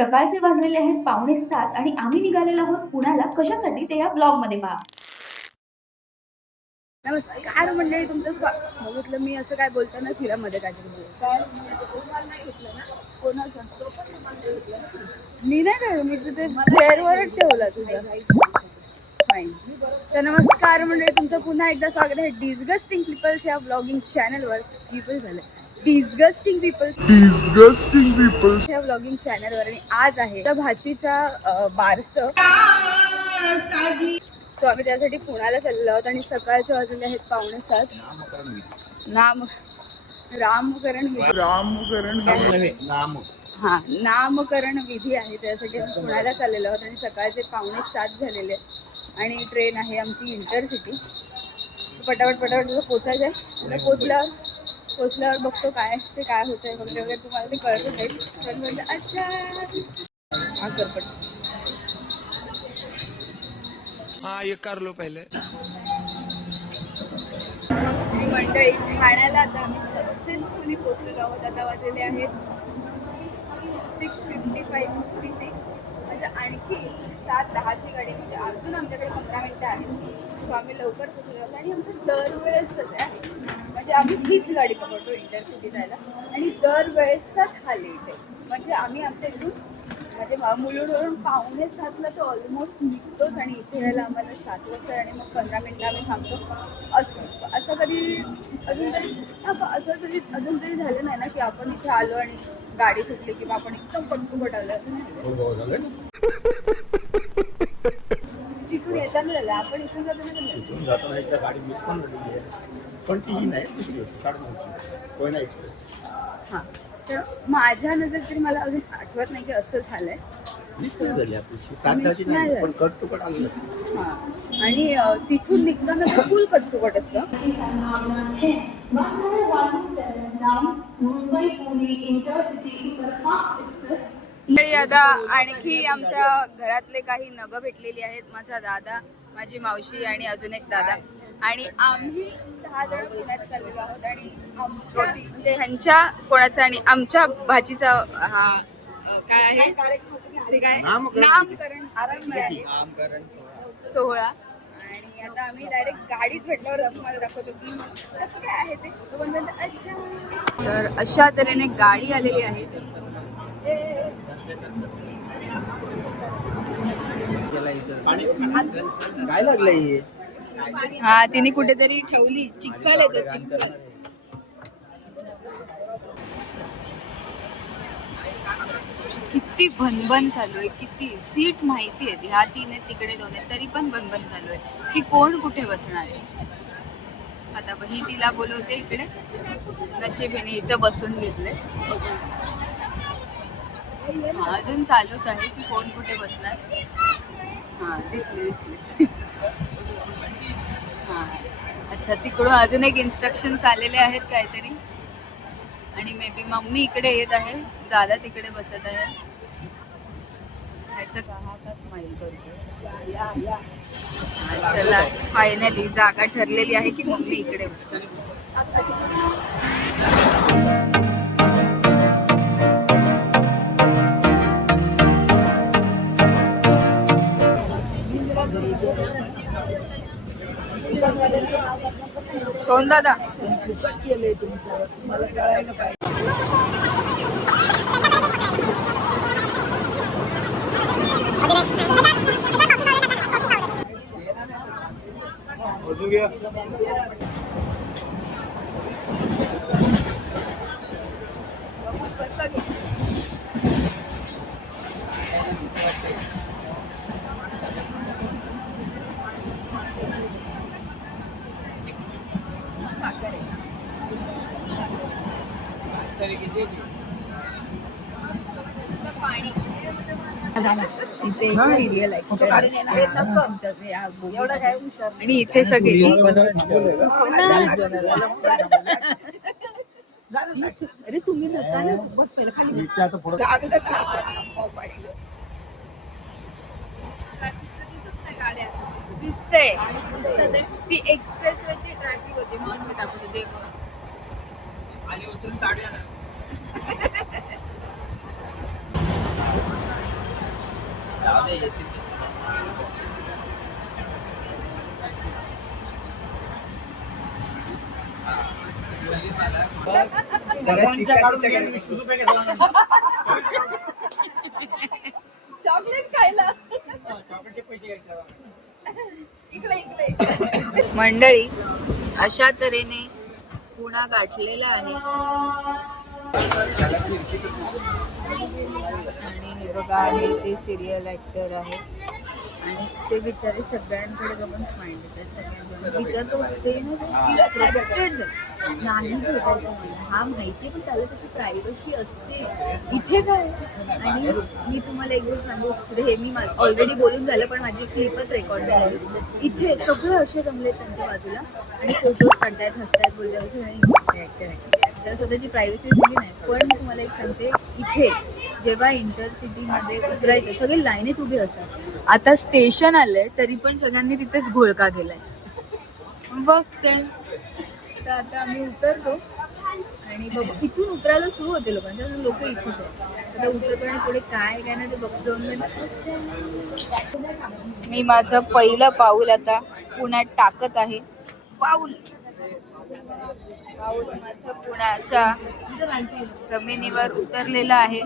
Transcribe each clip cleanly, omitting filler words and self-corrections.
सकाळचे वाजलेले आहेत 6:45 आणि आम्ही निघालेलो आहोत पुण्याला. कशासाठी ते या ब्लॉग मध्ये पहा. नमस्कार मंडळी, तुमचं बघितलं मी असं काय बोलताना तिला मध्ये काहीतरी मी नाही काय मी तिथे चेअरवरच ठेवला तुझ्या फाईन. तर नमस्कार मंडळी, तुमचं पुन्हा एकदा स्वागत आहे डिस्गस्टिंग पीपल्स या ब्लॉगिंग चॅनलवर. पीपल झालं डिस्गस्टिंग पीपल्स या ब्लॉगिंग चॅनलवर. आणि आज आहे त्या भाचीचा बारसं. सो आम्ही त्यासाठी पुण्याला चाललो आहोत आणि सकाळचे वाजले आहेत 6:45. नामकरण विधी आहे, त्यासाठी आम्ही पुण्याला चाललेलो आहोत आणि सकाळचे 6:45 झालेले आहेत आणि ट्रेन आहे आमची इंटरसिटी. पटापट तुझं पोचायचं आहे. पोचल्यावर बघतो काय ते काय होतंय वगैरे तुम्हाला ते कळतं जाईल. तर म्हणजे अच्छा हा करपट हाँ ये कर लो पहले. मंडळी ठाण्याला आता आम्ही सक्सेसफुली पोहोचलेलो आहोत. आता वाजलेले आहेत 6:55-56. म्हणजे आणखी 7:10ची गाडी, म्हणजे अजून आमच्याकडे 15 मिनिटं आहेत. सो आम्ही लवकर पोहोचलो आहोत आणि आमचं दरवेळेसच आहे, म्हणजे आम्ही हीच गाडी पकडतो इंटरसिटी जायला आणि दरवेळेसचाच हा लेट आहे. म्हणजे आम्ही आमच्या इथून म्हणजे मुलुंडवरून 6:45ला तो ऑलमोस्ट निघतोच आणि इथे यायला आम्हाला 7 वाजता आणि मग 15 मिनिटं आम्ही थांबतो. असं कधी अजून तरी झालं नाही ना की आपण इथे आलो आणि गाडी सुटली किंवा आपण एकदम पटकुपट आलो. तिथून येताना झालं, आपण इथून जाताना एकदा गाडी मिस पण झालेली आहे, पण ती ही नाही दुसरी होती 9:30 कोयना एक्सप्रेस. हां, तर माझ्या नजर तरी मला अजून आठवत नाही की असं झालंय. मिस नाही झाली आपली 7:10ची नाही, पण कट टू कट आलं. हां, आणि तिथून निघताना फुल कटकुकट असतं. आता आणखी आमच्या घरातले काही नगं भेटलेली आहेत. माझा दादा, माझी मावशी आणि अजून एक दादा, आणि आम्ही 6 जण पुण्यात चाललेलो आहोत. आणि आमच्या म्हणजे ह्यांच्या कोणाचा आणि आमच्या भाजीचा हा काय आहे ते काय नामकरण आहे सोहळा. आणि आता आम्ही डायरेक्ट गाडीत भेटल्यावर तुम्हाला दाखवतो की कसं काय आहे ते. अच्छा, तर अशा तऱ्हेने गाडी आलेली आहे. काय लागलंय? हा, तिने कुठेतरी ठेवली. चिखल येतो, चिखल. किती भनभन चालू आहे, किती सीट माहिती आहे. ह्या 3 आहेत, तिकडे 2 आहेत, तरी पण भनभन चालू आहे की कोण कुठे बसणार आहे. आता ही तिला बोलवते इकडे. नशीब हिने हिचं बसून घेतलंय. अजून चालूच आहे की कोण कुठे बसणार. हा, दिसली. हा, अच्छा, तिकडून अजून एक इन्स्ट्रक्शन्स आलेले आहेत काहीतरी. आणि मे बी मम्मी इकडे येत आहे, दादा तिकडे बसत आहे. ह्याचं का हा का स्माईल करतो. चला, फायनली जागा ठरलेली आहे की मम्मी इकडे बसत. सोन दादा केलंय तुमचं, तुम्हाला कळायला पाहिजे. इथे एक सिरियल आहे आणि इथे सगळे अरे तुम्ही नका ना, बस पहिले खाली दिसते. ती एक्सप्रेस वेची ट्रॅफिक होती म्हणून मी दाखवत होते. आणि उतरून काढूया ना. चॉकलेट खायला इकडे इकडे. मंडळी, अशा तऱ्हेने पुणा गाठलेला आहे आणि हे बघा आहे ते सिरियल ऍक्टर आहे आणि ते बिचारे सगळ्यांकडे बघून स्माइल देतात. सगळ्यांना विचारतो ते ना फ्रस्ट्रेट नाही भेटायचं मला, हा माहिती पण त्याला त्याची प्रायव्हसी असते, इथे काय. आणि मी तुम्हाला एक गोष्ट सांगू इच्छिते, हे मी ऑलरेडी बोलून झालं पण माझी क्लिपच रेकॉर्ड झाली. इथे सगळे असे जमलेत त्यांच्या बाजूला आणि फोटोज काढतायत, हसतायत, बोलतायत, त्या स्वतःची प्रायव्हसी दिली नाही. पण मी तुम्हाला एक सांगते, इथे जेव्हा इंटरसिटीमध्ये उतरायचं सगळे लाईनीत उभे असतात. आता स्टेशन आलंय तरी पण सगळ्यांनी तिथेच घोळका दिलाय. बघ ते आता आम्ही उतरतो आणि बघू इथून उतरायला सुरू होते लोकांच्या, लोक इथेच आहेत. आता उतरतो आणि पुढे काय काय ना ते बघतो. मी माझं पहिलं पाऊल आता पुण्यात टाकत आहे. पाऊल माझं पुण्याच्या जमिनीवर उतरलेलं आहे.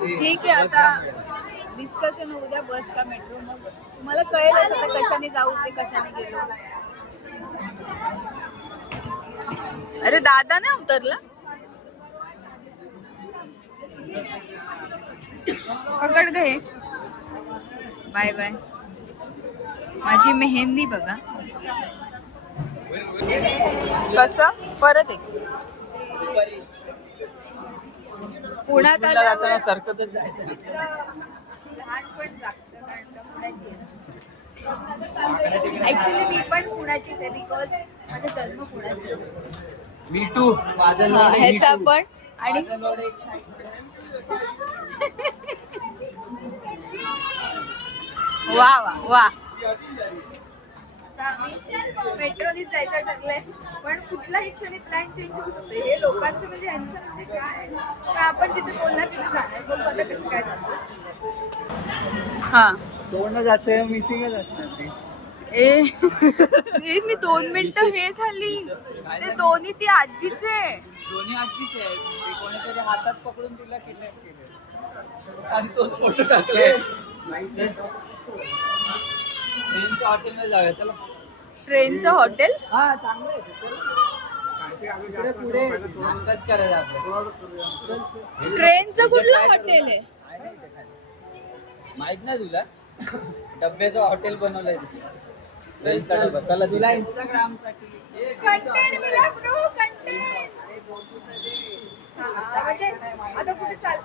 ठीक आहे, आता डिस्कशन होऊ द्या बस का मेट्रो, मग तुम्हाला कळेल आता कशाने जाऊ ते कशाने गेलो. अरे दादा नाही उतरला, पकड गए. Bye bye. माझी मेहंदी बघा कसं परत एक पुण्यात आल्यावर सरकतच जायचं. ऍक्च्युली मी पण पुण्याचीच आहे, बिकॉज माझा जन्म पुण्याचा. मी टू ह्याचा पण. आणि वा वा वा. मेट्रोनीच जायचं ठरलंय पण कुठलाही क्षणी प्लॅन चेंज होऊ शकतो. हे लोकांचं म्हणजे ह्यांचं म्हणजे काय, तर आपण जिथे बोलणार तिथे जाणार. बघू आता कसं काय जाणार. हा तोंड जास्त मिसिंगच असणार ते. मी 2 मिनिटं हे झाली, ते दोन्ही ती आजीच आहे. दोन्ही आजीच आहे. ते कोणीतरी हातात पकडून तिला किडनॅप केलं आणि तोच फोटो टाकले. ट्रेनच्या हॉटेलमध्ये जाऊया चला. ट्रेनचं हॉटेल हा चांगलं आहे. पुढे पुढे नाटक करायचं आपलं. ट्रेनचं कुठलं हॉटेल आहे माहित नाही तुला? डब्याचं हॉटेल बनवलंय ट्रेनचा डबा. चला तुला इंस्टाग्राम साठी कंटेंट मिला ब्रो, कंटेंट. आता कुठे चाल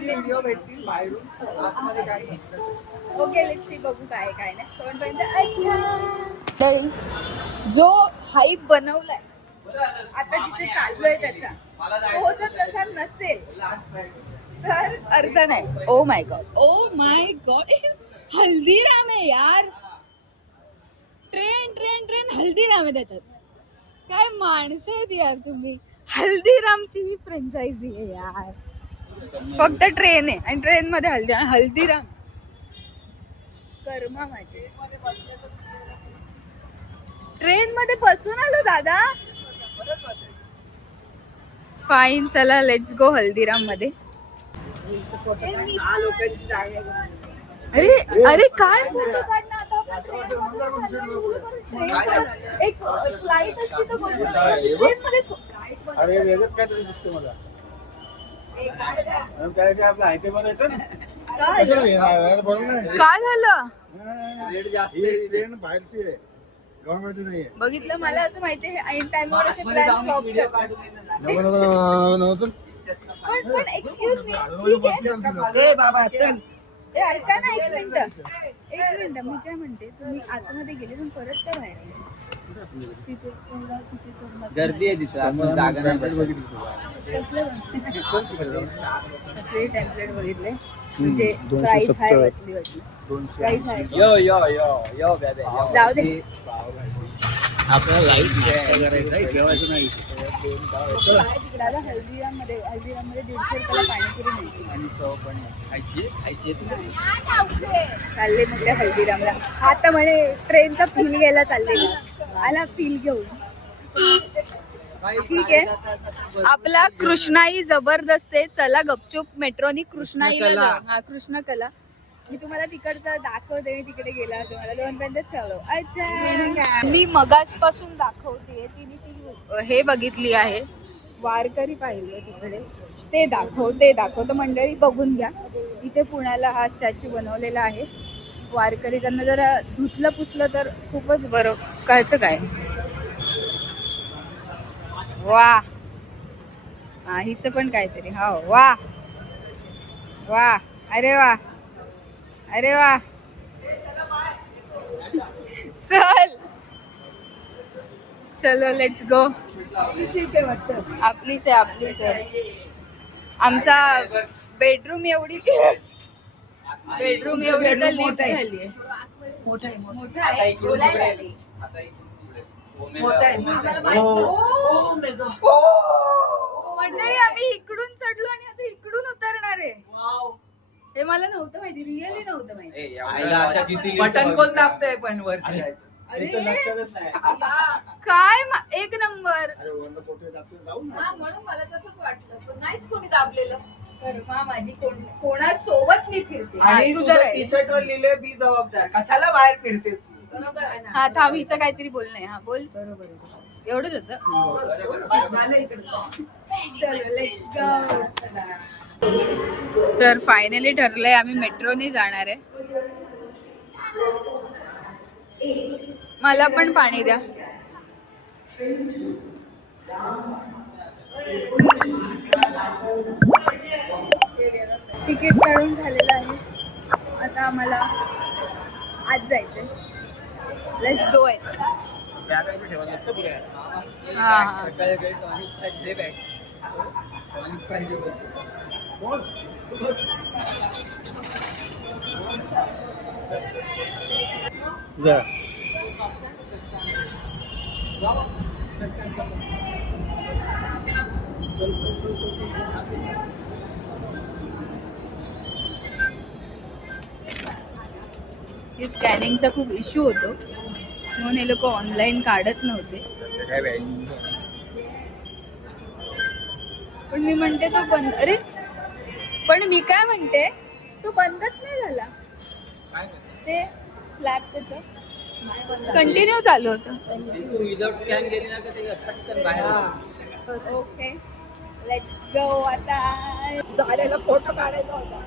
व्हिडिओ भेटतील बाहेरून आतमध्ये काय नसतं. ओके लेट्स सी, बघू काय काय नाही. अच्छा, जो हाईप बनवलाय आता जिथे चाललोय त्याचा, तो जर तसा नसेल तर अर्थ नाही. Oh my God, oh my God, Haldiram आहे यार. ट्रेन ट्रेन ट्रेन हल्दीराम आहे त्याच्यात. काय माणसं आहेत यार तुम्ही. हल्दीरामची ही फ्रँचायझी आहे यार. फक्त ट्रेन आहे आणि ट्रेन मध्ये हल्दीराम. कर्मा माझे. ट्रेन मध्ये बसून आलो दादा. फाईन, चला लेट्स गो हल्दीराम मध्ये. अरे अरे काय फोटो काढणं आता. एक फ्लाईट असते तर गोष्ट ट्रेनमध्येच. अरे वेगळंच काहीतरी दिसतं मला. काय आपलं आहे ते बनायचं ना. काय झालं. रेट जास्त ही ट्रेन बाहेरची आहे, गव्हर्नमेंटची नाही आहे. बघितलं, मला असं माहिती आहे ऐन टाइमवर असे प्लॅन स्टॉप करतात. पण एक्सक्यूज मी, ठीक आहे. बाबा चल. ऐका ना, एक मिनिट. मी काय म्हणते, तुम्ही आतमध्ये गेले पण परत काय बाहेर तिथे गर्दी आहे तिथं. आपण जागा नाही टेम्पलेट बघितले म्हणजे प्राइस हाय वाटली. प्राइस हाय. यो यो यो यो बेबे जाऊ दे. आपल्याला लाईट नाश्ता करायचा आहे, जेवायचं नाही. तिकडे हल्दीराममध्ये 150 रुपयाला पाणीपुरी मिळते आणि चव पण खायची चालले मग त्या हल्दीरामला. आता म्हणे ट्रेनचा फील घ्यायला चाललेला, आला फील घेऊन. ठीक आहे, आपला कृष्णाई जबरदस्त आहे. चला गपचूप मेट्रोनी कृष्णाईला जाऊ. हा, कृष्ण कला. मी तुम्हाला तिकडचं दाखवते. मी तिकडे गेला तुम्हाला 2 पर्यंत चालव. अच्छा, मी मगासपासून दाखवते. तिने ती हे बघितली आहे, वारकरी पाहिली तिकडे. ते दाखव तर मंडळी बघून घ्या. इथे पुण्याला हा स्टॅच्यू बनवलेला आहे. वारकरी त्यांना जरा धुतलं पुसलं तर खूपच बरं. कायचं काय वा, हा हिचं पण काहीतरी. हा वा वा, अरे वा अरे वा. चलो लेट्स गो. आपलीच आहे. आमचा बेडरूम एवढी तर लिफ्ट झाली आहे. मंडळी आम्ही इकडून चढलो आणि आता इकडून उतरणार आहे. हे मला नव्हतं माहिती, रिअली नव्हतं माहिती. बटन कोण दाबतंय पण वरती जायचं? अरे लक्षातच नाही. काय एक नंबर. म्हणून मला तसंच वाटलं, पण नाहीच कोणी दाबलेलं. तर माझी कोणासोबत मी फिरते. आणि तुझं तुझं राहील. टी शर्ट वर लिहिले बी जबाबदार. कशाला बाहेर फिरते तू? बरोबर आहे ना. हा थांब, हिचं काहीतरी बोलणं आहे. हा बोल. एवढंच होतं. चलो लेट्स गो. तर फायनली ठरलंय आम्ही मेट्रोने जाणार आहे. मला पण पाणी द्या. तिकीट काढून झालेलं आहे. आता आम्हाला आज जायचंय. Let's go. हा सकाळी काही टॉनिक पाहिजे बॅग. टॉनिक पाहिजे जा. स्कॅनिंगचा खूप इश्यू होतो म्हणून हे लोक ऑनलाईन काढत नव्हते. पण मी म्हणते तो बंद. अरे पण मी काय म्हणते, तो बंदच नाही झाला. ते फ्लॅग त्याचं कंटिन्यू चालू होतं. तू विदाउट स्कॅन गेली ना का ते पटकन बाहेर. Okay let's go. आता जाण्याला फोटो काढायचा होता.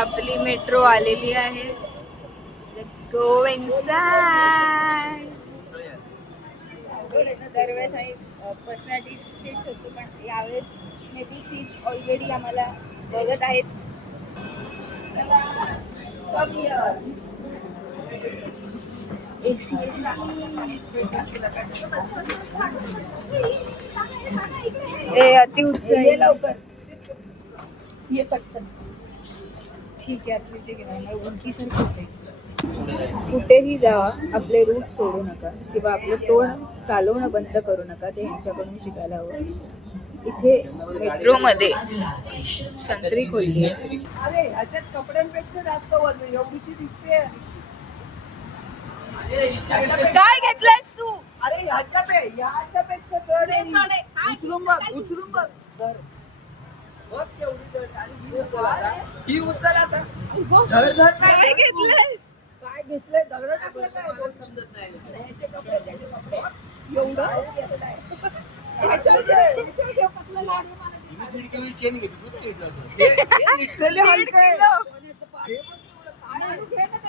आपली मेट्रो आलेली आहे. Let's go inside. दरवेळेस आम्ही पर्सनॅलिटी सीट्स होतो, पण यावेळेस मे बी सीट ऑलरेडी आम्हाला बघत आहेत. अति उत्साही लवकर ये पटकन. ठीक आहे, आता तिथे गेला उलटीसारखं होते. कुठेही जावा, आपले रूट सोडू नका किंवा आपलं तोंड चालवणं बंद करू नका. ते यांच्याकडून शिकायला हवं. इथे मेट्रोमध्ये संत्री खोली आहे. अरे ह्याच्यात कपड्यांपेक्षा जास्त वजन एवढीशी दिसते. काय घेतलंयस तू? अरे ह्याच्यापेक्षा जड आहे. उचलून बघ. बघ केवढी जड. आणि ही उचल आता. धर काय घेतलंस? काय घेतलंय? दगड टाकलं काय? समजत नाही. ह्याचे कपडे एवढं चेन घेतली. लिटरली हलकं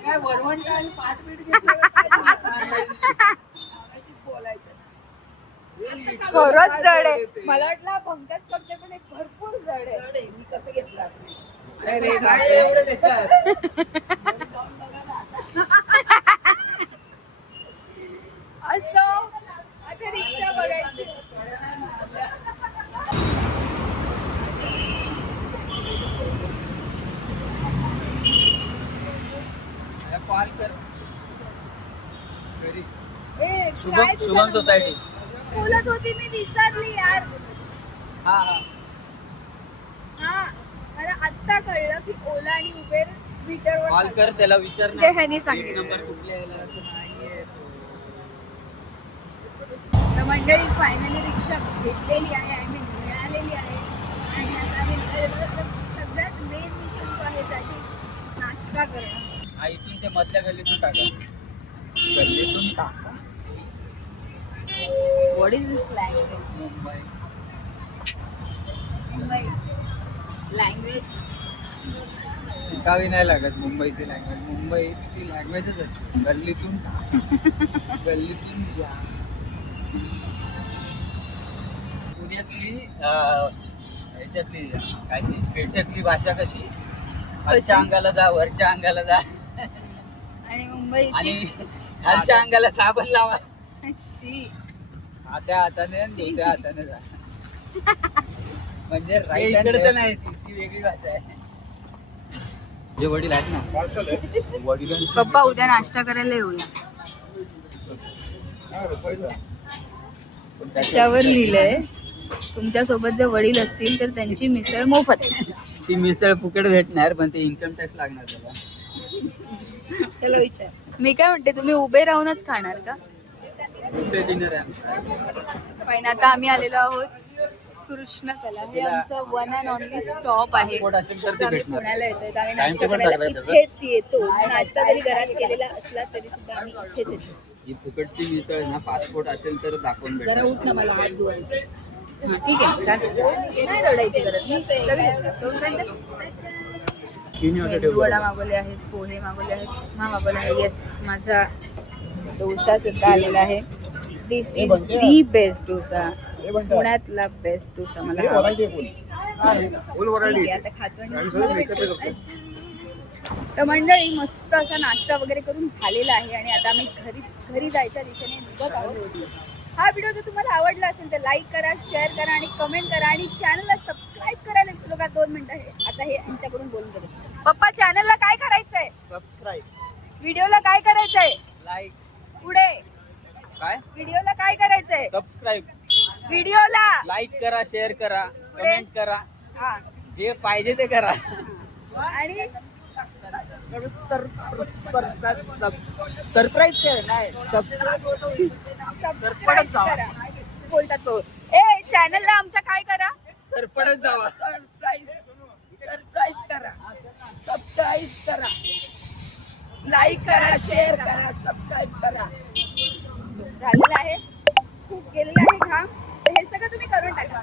काय वरवंट आणि 5 मिनिट घेतलं. खरंच जड आहे. मला वाटलं भंगास करते, पण एक भरपूर जड आहे. मी कसं घेतलं अरे काय एवढं त्याच्यात. असं आता रिक्षा बघायची. कॉल कर घरी. ए, शुभम काय तुझा शुभम number? सोसायटी. बोलत होती मी विसरली यार. हा हा. हा मला आत्ता कळलं की ओला आणि उबेर ट्विटरवर कॉल कर त्याला विचार ते ह्यानी सांगितलं. नंबर कुठल्या ह्याला तर नाहीये तो. तर मंडळी फायनली रिक्षा भेटलेली आहे आणि मिळालेली आहे आणि आता आम्ही निघालेलो. सगळ्यात मेन मिशन जो आहे त्याची नाश्ता करणं. हा इथून ते मधल्या गल्लीतून टाका. गल्लीतून टाका. What is this language? Mumbai. Mumbai language शिकावी नाही लागत मुंबईची लँग्वेज. मुंबईची लँग्वेजच असते. गल्लीतून टाका. गल्लीतून घ्या. पुण्यातली ह्याच्यातली काय ती पेठ्यातली भाषा कशी? खालच्या अंगाला जा, वरच्या अंगाला जा आणि मुंबईची आणि खालच्या अंगाला साबण लावा. शी. त्या हाताने आणि दुसऱ्या हाताने जा. म्हणजे राईट नाही ती वेगळी भाषा आहे. जे वडील आहेत ना पार्सल आहे वडिलांची पप्पा उद्या नाश्ता करायला येऊया. त्याच्यावर लिहिलंय तुमच्या सोबत जर वडील असतील तर त्यांची मिसळ मोफत. ती मिसळ फुकट भेटणार पण ते इन्कम टॅक्स लागणार त्याला. चला विचार. मी काय म्हणते तुम्ही उभे राहूनच खाणार का? बुफे डिनर आहे आमचा. पण आता आम्ही आलेलो आहोत कृष्णकला. हे आमचं वन अँड ओनली स्टॉप आहे. पासपोर्ट असेल तर ते आम्ही भेटणार. पुण्याला येतोय तर आम्ही Time नाश्ता table करायला टाकलाय त्याचा? इथेच येतो. नाश्ता जरी घरात केलेला असला तरी सुद्धा आम्ही इथेच येतो. ही फुकटची मिसळ आहे ना पासपोर्ट असेल तर दाखवून भेटणार. हा, ठीक आहे चालेल. नाही रडायची गरज. लगेच दोन मिनिटं. तिन्ही असं मेदू ठेवलं. वडा मागवले आहेत, पोहे मागवले आहेत, उपमा मागवला आहे. येस माझा डोसा सुद्धा आलेला आहे. दिस इज दी बेस्ट डोसा. पुण्यातला बेस्ट डोसा मला हे आवडला. variety आहे full. Full variety ठीक आहे, आहे. आता खातो आणि आणि तुम्हाला सगळं एकत्र भेटतो. करतो. तर मंडळी मस्त असा नाश्ता वगैरे करून झालेला आहे आणि आता आम्ही घरी जायच्या दिशेने निघत आहोत. हा व्हिडिओ जर तुम्हाला आवडला असेल तर लाईक करा, शेअर करा आणि कमेंट करा आणि चॅनलला सबस्क्राईब करायला विसरू नका. 2 मिनिटं आहे आता हे यांच्याकडून बोलून गेले. पप्पा चॅनलला काय करायचंय? सबस्क्राईब, व्हिडिओला काय करायचंय? लाईक, पुढे काय व्हिडिओला काय करायचंय? सबस्क्राईब, व्हिडिओला लाईक करा, शेअर करा, कमेंट करा, हा जे पाहिजे ते करा. आणि सरप्राईज नाही सबस्क्राईब करा. बोलतात तो. ए चॅनलला आमच्या काय करा? सरपडत जावा. सरप्राईज करा, सबस्क्राईब करा, लाईक करा, शेअर करा, सबस्क्राईब करा. झालेलं आहे. खूप गेलेलं आहे घाम. तर हे सगळं तुम्ही करून टाका.